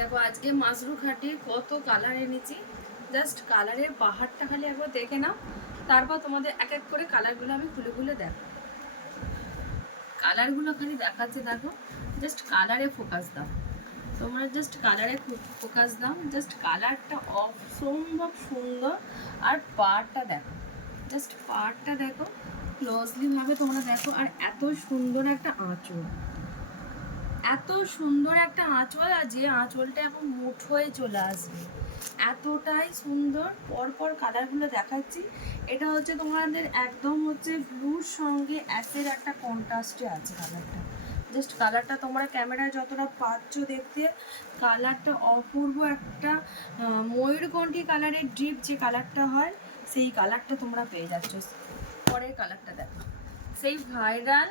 দেখো আজকে মাশরু খাটির কত কালার এনেছি। জাস্ট কালারের পাহাড়টা খালি একবার দেখে নাও, তারপর তোমাদের এক এক করে কালারগুলো আমি খুলে খুলে দেখো। কালারগুলো খালি দেখাচ্ছে, দেখো জাস্ট কালারে ফোকাস দাও, তোমরা জাস্ট কালারে ফোকাস দাও। জাস্ট কালারটা অসম্ভব সুন্দর। আর পাড়টা দেখো, জাস্ট পাড়টা দেখো, ক্লোজলি ভাবে তোমরা দেখো। আর এত সুন্দর একটা আঁচল, এত সুন্দর একটা আঁচল, আর যে আঁচলটা এখন মুঠ হয়ে চলে আসবে, এতটাই সুন্দর। পরপর কালারগুলো দেখাচ্ছি। এটা হচ্ছে তোমাদের একদম হচ্ছে ব্লুর সঙ্গে অ্যাশের একটা কন্ট্রাস্টে আছে কালারটা। জাস্ট কালারটা তোমরা ক্যামেরায় যতটা পাচ্ছ দেখতে, কালারটা অপূর্ব একটা ময়ূরকণ্ঠী কালারের ডিপ যে কালারটা হয়, সেই কালারটা তোমরা পেয়ে যাচ্ছ। পরের কালারটা দেখো, সেই ভাইরাল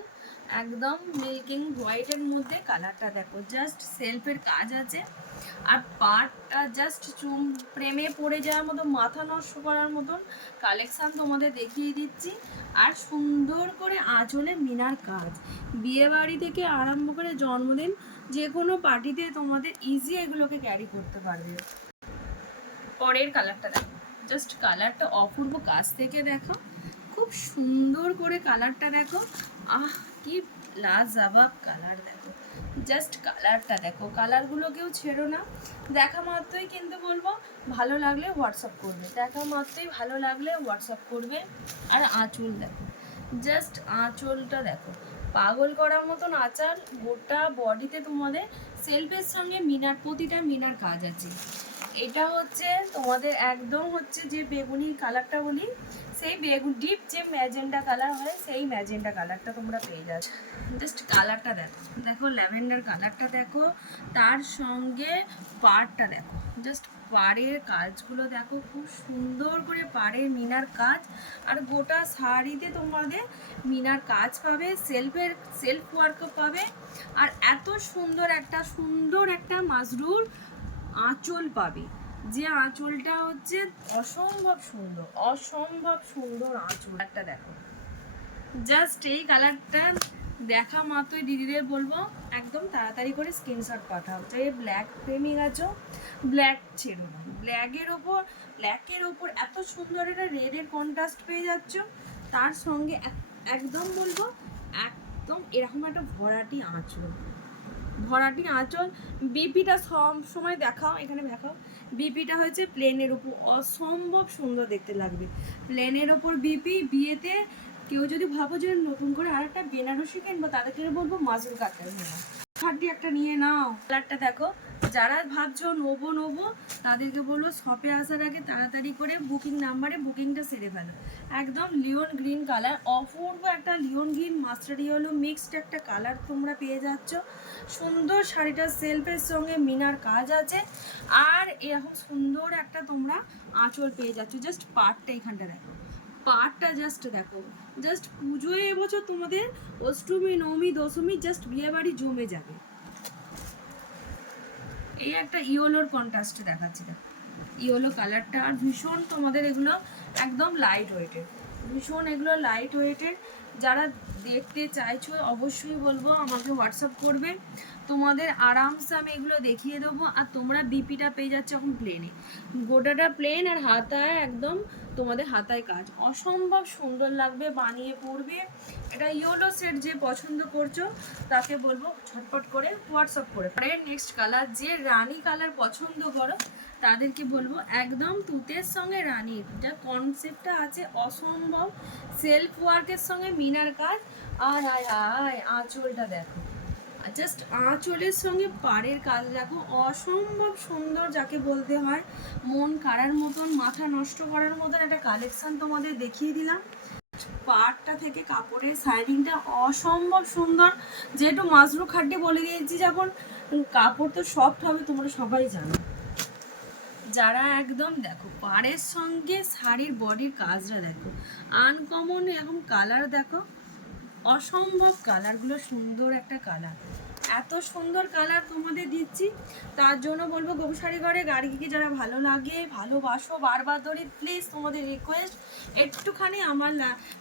একদম মিল্কিং হোয়াইটের মধ্যে কালারটা দেখো। জাস্ট সেলফের কাজ আছে, আর পাটটা জাস্ট চুম প্রেমে পড়ে যাওয়ার মতো, মাথা নষ্ট করার মতন কালেকশান তোমাদের দেখিয়ে দিচ্ছি। আর সুন্দর করে আঁচলে মিনার কাজ, বিয়ে বাড়ি থেকে আরম্ভ করে জন্মদিন, যে কোনো পার্টিতে তোমাদের ইজি এগুলোকে ক্যারি করতে পারবে। পরের কালারটা দেখো, জাস্ট কালারটা অপূর্ব কাছ থেকে দেখো, খুব সুন্দর করে কালারটা দেখো। আহ কি লাজবাব কালার দেখো, জাস্ট কালারটা দেখো। কালারগুলো কেউ ছেড়ো না, দেখা মাত্রই কিন্তু বলবো ভালো লাগলে হোয়াটসঅ্যাপ করবে, দেখা মাত্রই ভালো লাগলে হোয়াটসঅ্যাপ করবে। আর আঁচল দেখো, জাস্ট আঁচলটা দেখো, পাগল করার মতন আঁচল। গোটা বডিতে তোমাদের সেলফের সঙ্গে মিনার, প্রতিটা মিনার কাজ আছে। এটা হচ্ছে তোমাদের একদম হচ্ছে যে বেগুনি কালারটা বলি, সেই বেগুন ডিপ যে ম্যাজেন্ডা কালার হয়, সেই ম্যাজেন্ডা কালারটা তোমরা পেয়ে যাচ্ছ। জাস্ট কালারটা দেখো, দেখো ল্যাভেন্ডার কালারটা দেখো, তার সঙ্গে পাড়টা দেখো। জাস্ট পাড়ের কাজগুলো দেখো, খুব সুন্দর করে পাড়ের মিনার কাজ। আর গোটা শাড়িতে তোমাদের মিনার কাজ পাবে, সেলফ ওয়ার্কও পাবে। আর এত সুন্দর একটা মাজরুর আঁচল পাবে, যে আঁচলটা হচ্ছে অসম্ভব সুন্দর আঁচল। একটা দেখো, জাস্ট এই কালারটা দেখা মাত্রই দিদিদের বলবো একদম তাড়াতাড়ি করে স্ক্রিনশট পাঠাও। যে ব্ল্যাক প্রেমিক আছো, ব্ল্যাক ছেড়ো না। ব্ল্যাকের ওপর এত সুন্দর একটা রেডের কন্ট্রাস্ট পেয়ে যাচ্ছ, তার সঙ্গে একদম বলবো একদম এরকম একটা ভরাটি আঁচল। বিপিটা সব সময় দেখাও, এখানে দেখাও। বিপিটা হচ্ছে প্লেনের উপর, অসম্ভব সুন্দর দেখতে লাগবে প্লেনের ওপর বিপি। বিয়েতে কেউ যদি ভাবো যে নতুন করে আর একটা বেনারসি কিনবো, তাদেরকে বলবো মাসুল কাটতে খাটি একটা নিয়ে নাও। কালারটা দেখো, যারা ভাবছো নেবো তাদেরকে বলবো শপে আসার আগে তাড়াতাড়ি করে বুকিং নাম্বারে বুকিংটা সেরে ফেলো। একদম লিওন গ্রিন কালার, অপূর্ব একটা লিওন গ্রিন মাস্টার্ড ইয়েলো মিক্সড একটা কালার তোমরা পেয়ে যাচ্ছ। সুন্দর শাড়িটা সেলফের সঙ্গে মিনার কাজ আছে, আর এরকম সুন্দর একটা তোমরা আঁচল পেয়ে যাচ্ছ। জাস্ট পাড়টা এখানটা দেখো, পাড়টা জাস্ট দেখো। জাস্ট পুজোয় এবছর তোমাদের অষ্টমী নবমী দশমী জাস্ট বিয়ে বাড়ি জমে যাবে। এই একটা ইয়েলোর কন্ট্রাস্ট দেখাচ্ছি, দেখো ইয়েলো কালারটা। আর ভীষণ তোমাদের এগুলো একদম লাইট ওয়েটের, ভীষণ এগুলো লাইট ওয়েটের। যারা দেখতে চাইছো অবশ্যই বলবো আমাকে হোয়াটসঅ্যাপ করবে, তোমাদের আরামসে আমি এগুলো দেখিয়ে দেবো। আর তোমরা বিপিটা পেয়ে যাচ্ছ এখন প্লেনে, গোটাটা প্লেন। আর হাতায় একদম তোমাদের হাতায় কাজ, অসম্ভব সুন্দর লাগবে, বানিয়ে পড়বে। এটা ইয়েলো সেট যে পছন্দ করছো তাকে বলবো ঝটপট করে হোয়াটসঅ্যাপ করে। নেক্সট কালার, যে রানী কালার পছন্দ করো তাদেরকে বলবো একদম তুতের সঙ্গে রানীর যা কনসেপ্টটা আছে, অসম্ভব সেলফ ওয়ার্কের সঙ্গে মিনার কাজ। আর আয় আয় আঁচলটা দেখো, জাস্ট আঁচলের সঙ্গে পাড়ের কাজ দেখো, অসম্ভব সুন্দর। যাকে বলতে হয় মন কাড়ার মতন, মাথা নষ্ট করার মতন একটা কালেকশন তোমাদের দেখিয়ে দিলাম। পাড়টা থেকে কাপড়ের সাইডিংটা অসম্ভব সুন্দর। যেহেতু মাশরু খাড্ডি বলে দিয়েছি, যখন কাপড় তো সফট হবে তোমরা সবাই জানো। যারা একদম দেখো পাড়ের সঙ্গে শাড়ির বডির কাজটা দেখো, আনকমন এরকম কালার দেখো, অসম্ভব কালারগুলো সুন্দর একটা কালার। এত সুন্দর কালার তোমাদের দিচ্ছি, তার জন্য বলবো গোপু শাড়ি ঘরে গার্গীকে যারা ভালো লাগে, ভালোবাসো, বারবার ধরে প্লিজ তোমাদের রিকোয়েস্ট, একটুখানি আমার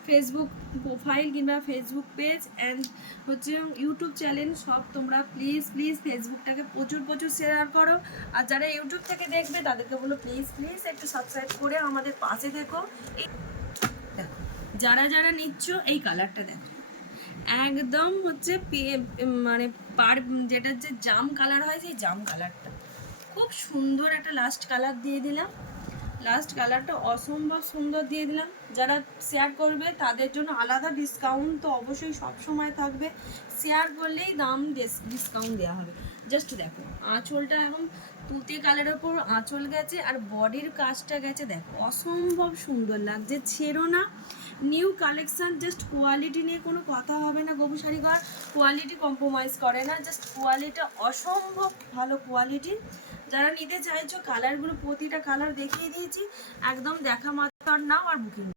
ফেসবুক প্রোফাইল কিংবা ফেসবুক পেজ অ্যান্ড হচ্ছে ইউটিউব চ্যানেল সব তোমরা প্লিজ প্লিজ ফেসবুকটাকে প্রচুর প্রচুর শেয়ার করো। আর যারা ইউটিউব থেকে দেখবে তাদেরকে বলো প্লিজ প্লিজ একটু সাবস্ক্রাইব করে আমাদের পাশে দেখো। দেখো যারা যারা নিচ্ছ এই কালারটা দেখো, একদম হচ্ছে মানে যেটা যে জাম কালার হয় সেই জাম কালারটা, খুব সুন্দর একটা লাস্ট কালার দিয়ে দিলাম। লাস্ট কালারটা অসম্ভব সুন্দর দিয়ে দিলাম। যারা শেয়ার করবে তাদের জন্য আলাদা ডিসকাউন্ট তো অবশ্যই সব সময় থাকবে, শেয়ার করলেই দাম ডিসকাউন্ট দেওয়া হবে। জাস্ট দেখো আঁচলটা এখন তুতে কালারের ওপর আঁচল গেছে আর বডির কাজটা গেছে, দেখো অসম্ভব সুন্দর লাগছে, ছেড়ো না। নিউ কালেকশান, জাস্ট কোয়ালিটি নিয়ে কোনো কথা হবে না। গোপু শাড়ি ঘর কোয়ালিটি কম্প্রোমাইজ করে না, জাস্ট কোয়ালিটি অসম্ভব ভালো কোয়ালিটি। যারা নিতে চাইছো কালারগুলো প্রতিটা কালার দেখিয়ে দিয়েছি, একদম দেখা মাত্র নাও আর বুকিং।